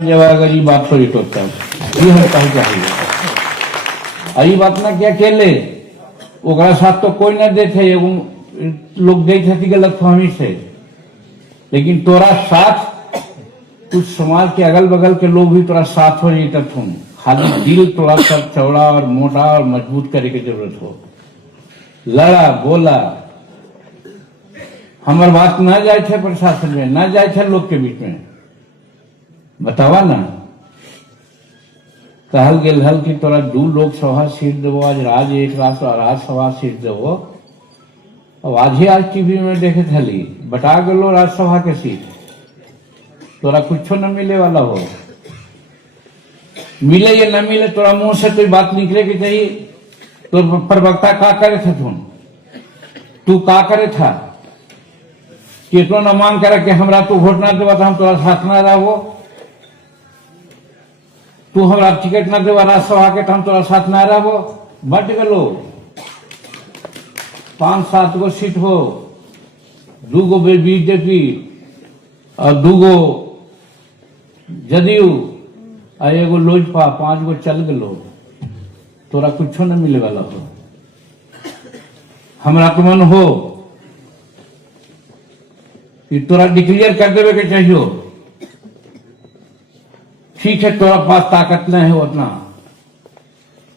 जब अगर ये बात पर होता है ये हम कहीं चाहिए ये बात ना क्या खेले ओकरा साथ तो कोई ना देखे एगो लोग गई थे गलत फहमी से, लेकिन तोरा साथ कुछ समाज के अगल बगल के लोग भी तोरा साथ हो जाता तुम खाली दिल थोड़ा सा चौड़ा और मोटा और मजबूत करे की जरूरत हो। लड़ा बोला हमार बात ना जाए थे प्रशासन में, ना जाए थे लोग के बीच में, बतावा ना कहल गेल हल कि तोरा 2 लोकसभा सीट देवो, आज राज्यसभा सीट देवो। अब आज टीवी में देखे थली बता गलो राज्यसभा के सीट, तोरा कुछ न मिले वाला हो, मिले या न मिले तोरा मुंह से कोई बात निकले की चाहिए। तो प्रवक्ता का करे थे तू का करे था कि तो न मांग करे कि हमरा तू वोट ना देवा तो हम तोरा साथ ना रहो, तू हमरा टिकट ना देवा राज्यसभा के तो हम तोरा साथ ना रहो। बट गलो 5-7 गो सीट हो, 2 गो बीजेपी और 2 गो जदयू और 1 गो लोजपा, 5 गो चल गलो, तोरा कुछ न मिले वाला हो। हमरा तो मन हो कि तोरा डिक्लेयर कर देवे के चाहिए, ठीक है तोरा पास ताकत नहीं है उतना,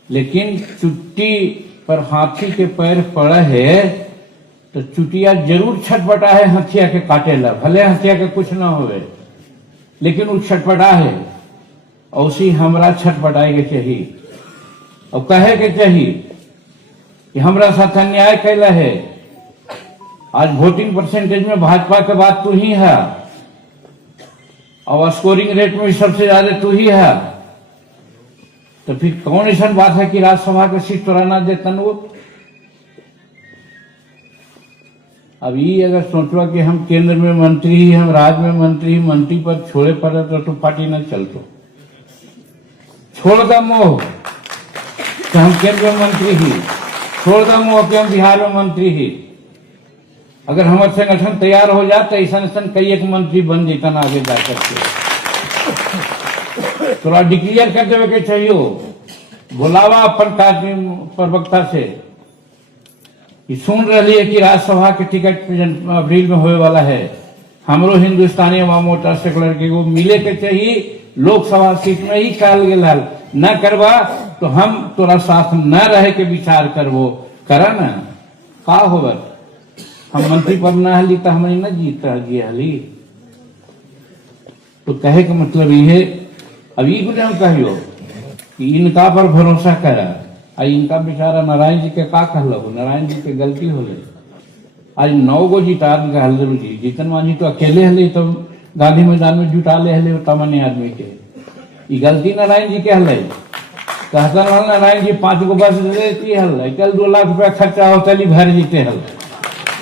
लेकिन चुट्टी पर हाथी के पैर पड़ा है तो चुटिया जरूर छटपटा है हथिया के काटे ला, भले हथिया के कुछ ना होवे लेकिन वो छटपटा है। और उसी हमरा छटपटाए के चाहिए और कहे के चाहिए कि हमरा साथ अन्याय कैला है। आज वोटिंग परसेंटेज में भाजपा के बाद तू ही है और स्कोरिंग रेट में भी सबसे ज्यादा तू ही है, तो फिर कौन ऐसा बात है कि राज्यसभा के सीट तोरा ना देतन वो। अब ये अगर सोचवा कि हम केंद्र में मंत्री ही, हम राज्य में मंत्री पद छोड़े पड़े तो पार्टी न चलतो, छोड़ दा मोह कि हम केंद्र में मंत्री ही, छोड़ दा मोह कि हम बिहार में मंत्री ही। अगर हमारे संगठन तैयार हो जाता ऐसा कई एक मंत्री बन जाता ना आगे जाकर के, थोड़ा डिक्लेयर कर देवे के चाहिए, बुलावा अपन प्रवक्ता से कि सुन रही है कि राज्यसभा के टिकट अप्रैल में होने वाला है, हमरो हिंदुस्तानी अवाम मोर्चा सेकुलर के वो मिले के चाहिए, लोकसभा सीट में ही कहल गेल न करवा तो हम तोरा साथ न रहे के विचार करवो करा न का होगा। हम मंत्री पद न हली तो हमें न जीत हली, तो कहे का मतलब ये अब ये कुछ हम कहियो कि इनका पर भरोसा करा। इनका बेचारा नारायण जी के का कहलो, नारायण जी के गलती होले, आज 9 गो जिता कहल जी, जीतन मांझी तो अकेले हले तो गांधी मैदान में जुटा ले हले तमन्ने आदमी के, ये गलती नारायण जी के हले। कहता नारायण जी 5 गो बस देती हल, कल 2 लाख रुपया खर्चा हो चली भर जीते हल,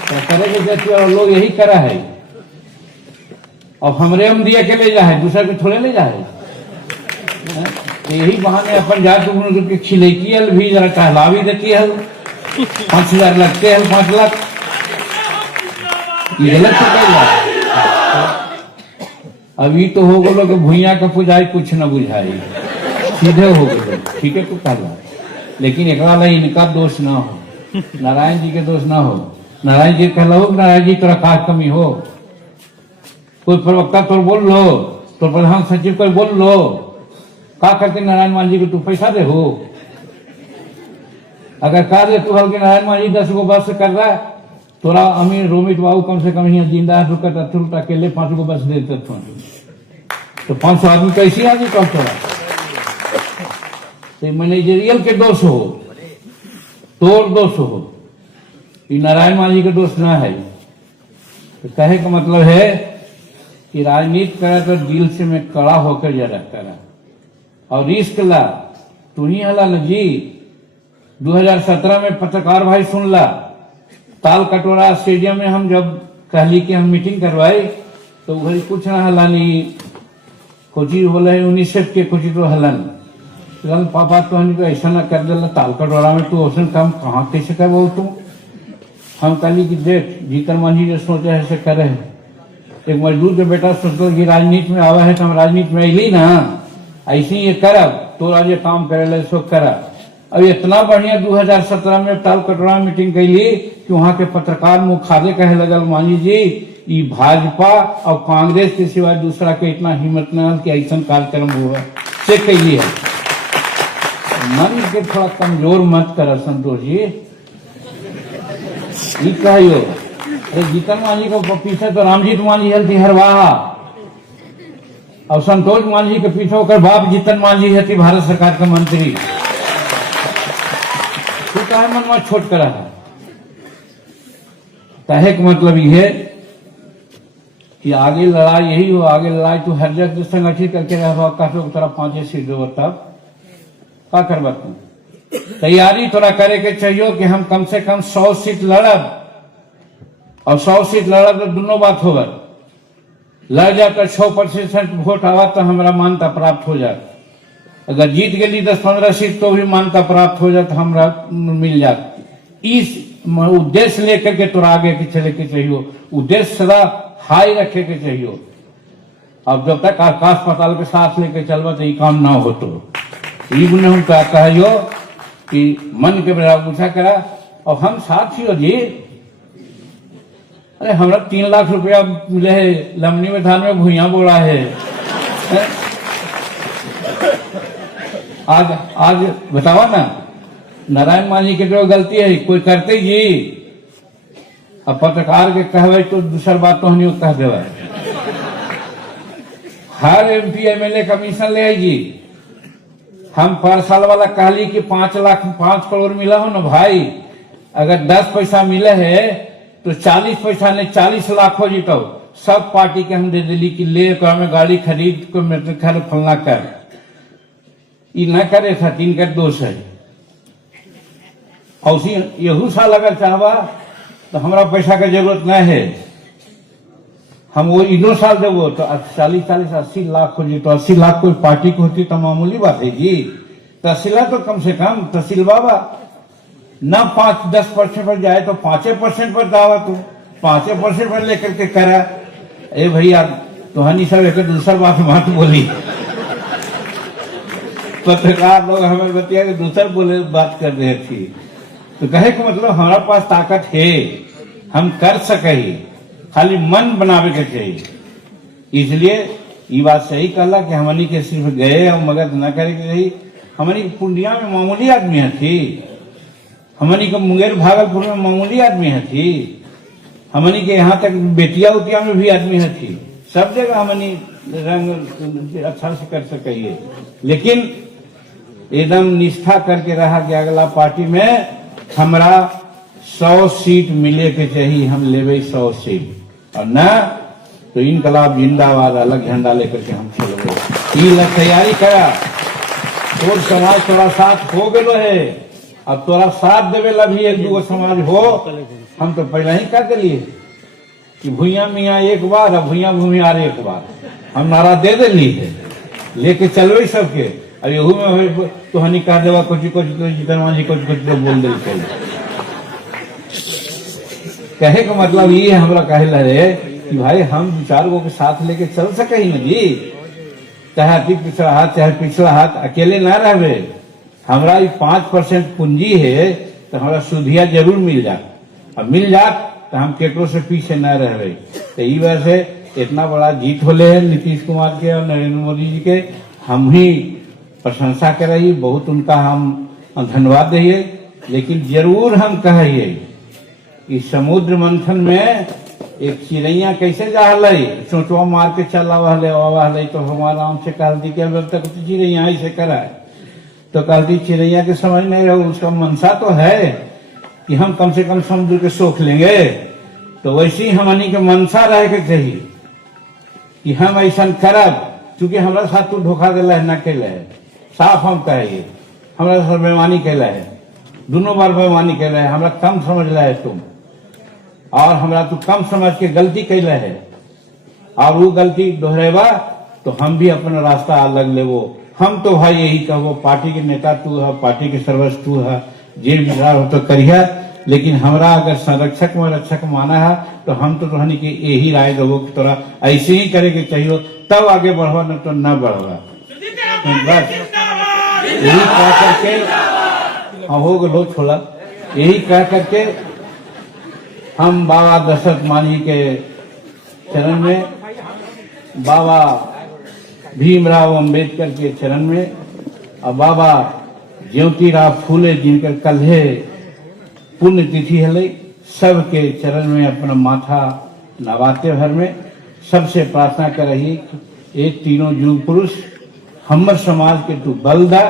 तो करे के जैसे और लोग यही करा है। और हमरे हम दिया के ले जाए, दूसरे के थोड़े ले जाए, यही बहाने अपन जाके खिलेकी हल भी जरा टहला भी देती हल, 5,000 लगते हल, 5 लाख ये गलत तो कह। अभी तो हो गलो कि भूया का पुजाई कुछ न बुझाई, सीधे हो गए, ठीक है तो कहला, लेकिन एक इनका दोष ना हो, नारायण जी के दोष ना हो। नारायण जी कहलो नारायण जी तोरा का कमी हो, कोई प्रवक्ता तो बोल लो, तो प्रधान सचिव को बोल लो, का करते नारायण मान जी को तू पैसा दे हो। अगर कह दे तू हल्के नारायण मान जी 10 गो बस कर रहा है, तोरा अमीर रोमित बाबू कम से कम यहाँ जिंदा रुकत अकेले 5 गो बस देते तो 500 आदमी कैसी आदमी कब तोरा मैनेजरियल के दोष हो, तोर दोष हो, ये नारायण मान जी के दोष ना है। तो कहे का मतलब है कि राजनीति करे तो दिल से में कड़ा होकर जरा करा और रिस्क ला। तू ही हला न जी 2017 में पत्रकार भाई सुन ला, ताल कटोरा स्टेडियम में हम जब कहली कि हम मीटिंग करवाए तो वही कुछ ना हलानी, कोची बोले यूनिसेफ के कुछ तो हलन पापा तो हम ऐसा ना कर दिला, ताल कटोरा में तू औसन काम कहाँ कैसे कर तू। हम कहली कि देख जीतन मांझी जो सोचा है से करे है, एक मजदूर के बेटा सोचो कि राजनीति में आवा है तो हम राजनीति में अली ना, ऐसे ही ये करब तोरा जे काम करे सो करब। अब इतना बढ़िया 2017 में ताल कटोरा मीटिंग कैली कि वहां के पत्रकार मुखादे कहे लगल मांझी जी ये भाजपा और कांग्रेस के सिवाय दूसरा के इतना हिम्मत न कि ऐसा कार्यक्रम हुआ से कैली है। मन के थोड़ा कमजोर मत कर संतोष जी, कहियो जीतन मांझी को पीछे तो रामजीत मांझी हल्थी हरवाहा और संतोष मांझी के पीछे होकर बाप जीतन मांझी हती भारत सरकार के मंत्री। तू कहे मन में छोट करा है कहे का मतलब ये कि आगे लड़ाई यही हो, आगे लड़ाई तू हर जगह संगठित करके रह काफी तरफ 5 सीट दो तब का करवा तू तैयारी थोड़ा करे के चाहिए कि हम कम से कम 100 सीट लड़ब और 100 सीट लड़ब तो दोनों बात होगा, लड़ जाकर 6% वोट आवा तो हमारा मान्यता प्राप्त हो जाए, अगर जीत गई 10-15 सीट तो भी मान्यता प्राप्त हो जाए हमरा मिल जाए। इस उद्देश्य लेकर के तोरा आगे के चले के चाहिए, उद्देश्य सदा हाई रखे के चाहिए। अब जब तक आकाश पाताल के साथ लेके चलवा तो ये काम ना हो तो हम क्या कहो कि मन के बड़ा पूछा करा और हम साथ ही हो जी। अरे हमरा 3 लाख रुपया मिले है लमनी में धान में भूया बोला है, आज बतावा ना नारायण मांझी के जो गलती है कोई करते जी, अब पत्रकार के कहवे तो दूसर बात तो हम कह देवा। हर MP MLA कमीशन ले जी, हम पर साल वाला कहली कि 5 करोड़ मिला हो ना भाई, अगर 10 पैसा मिले है तो 40 पैसा ने 40 लाख हो जीतो सब पार्टी के हम दे दिली कि ले में गाड़ी खरीद को मेरे खैर फलना कर, ये न करे था 3 का दोष है। और यहू साल अगर चाहवा तो हमारा पैसा का जरूरत न है, हम वो इनो साल देवो तो 40-80 लाख हो जी, तो 80 लाख कोई पार्टी को होती तो मामूली बात है जी। तहसीला तो कम से कम तहसील बाबा न 5-10% पर जाए तो 5% पर दावा, तो 5% पर लेकर के करा। ए भैया तुहानी सब एक दूसरा बात मत बोली, पत्रकार लोग हमें बतिया कि दूसरा बोले बात कर रहे थी, तो कहे कि मतलब हमारा पास ताकत है, हम कर सके, खाली मन बनावे के चाहिए। इसलिए ये बात सही कहला कि हमनी के सिर्फ गए और मगज न करे के रही। हमनी के पूर्णिया में मामूली आदमी है थी, हमनी के मुंगेर भागलपुर में मामूली आदमी है थी, हमनी के यहाँ तक बेटिया उतिया में भी आदमी है थी, सब जगह हमनी रंग अच्छा से कर सके। लेकिन एकदम निष्ठा करके रहा कि अगला पार्टी में हमरा 100 सीट मिले के चाहिए, हम लेवे 100 सीट और न तो इनकलाब जिंदाबाद अलग झंडा लेकर के हम चलोगे। तैयारी करा, तोर समाज तोरा साथ हो गए है, अब तोरा साथ देवे ला भी 1-2 समाज हो। हम तो पहले ही कर दिलिए कि भूया मियाँ एक बार और भूया भूमियार एक बार, हम नारा दे दिली है लेके चलवे सबके। अब यहू में तो हनी कह देवा कुछ तो जीतन मांझी कुछ तो बोल दे कहे का मतलब ये हमरा कहे लगे कि भाई हम 2-4 गो के साथ लेके चल सके ही ना जी, चाहे पिछला हाथ चाहे पिछला हाथ अकेले ना रहे। हमरा 5% पूंजी है तो हमारा सुधिया जरूर मिल जात, अब मिल जात तो हम केटो से पीछे न रहे। तो ये वजह से इतना बड़ा जीत होले है नीतीश कुमार के और नरेंद्र मोदी जी के, हम ही प्रशंसा कराइए, बहुत उनका हम धन्यवाद दिए। लेकिन जरूर हम कहिए कि समुद्र मंथन में एक चिड़ैया कैसे जा रही, चोचवा मार के चला हले तो हमारा आराम से कह दी कि अब तक तो चिड़ैया ऐसे करा है, तो कह दी चिड़ैया के समझ नहीं रहे, उसका मनसा तो है कि हम कम से कम समुद्र के सोख लेंगे। तो वैसे ही हमनी के मनसा रहे के चाहिए कि हम ऐसा करब, क्योंकि हमारा साथ तू धोखा दिला है, न कैला है, साफ हम कहिए हमारा साथ बेईमानी कैला है, दोनों बार बेईमानी कैला है, हमरा कम समझ ला है तुम, और हमरा तू कम समझ के गलती कैला है, और वो गलती दोहरेबा तो हम भी अपना रास्ता अलग लेवो। हम तो भाई यही कहो, पार्टी के नेता तू है, पार्टी के सर्वस्व तू है, जे विचार हो तो करिया, लेकिन हमरा अगर संरक्षक में रक्षक माना है तो हम तो रहनी कि यही राय देवो कि तोरा ऐसे ही करे के चाहिए, तब आगे बढ़वा, न तो न बढ़वा। बस यही कह करके हो गलो छोड़ा, यही कह करके हम बाबा दशरथ मांझी के चरण में, बाबा भीमराव अंबेडकर के चरण में और बाबा ज्योतिराव फूले जिनकर कल्हे पुण्यतिथि है, सबके चरण में अपना माथा नवाते भर में सबसे प्रार्थना कर रही कि एक तीनों युग पुरुष हमर समाज के तू बल दा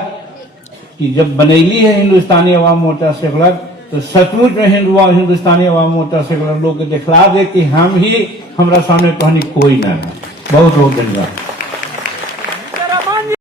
कि जब बनैली है हिंदुस्तानी अवाम मोर्चा सेकुलर तो सचमुच में हिंदुस्तानी अवाम मोर्चा सेकुलर लोग के दिखला दे कि हम ही हमरा सामने कहनी कोई ना है। बहुत बहुत धन्यवाद।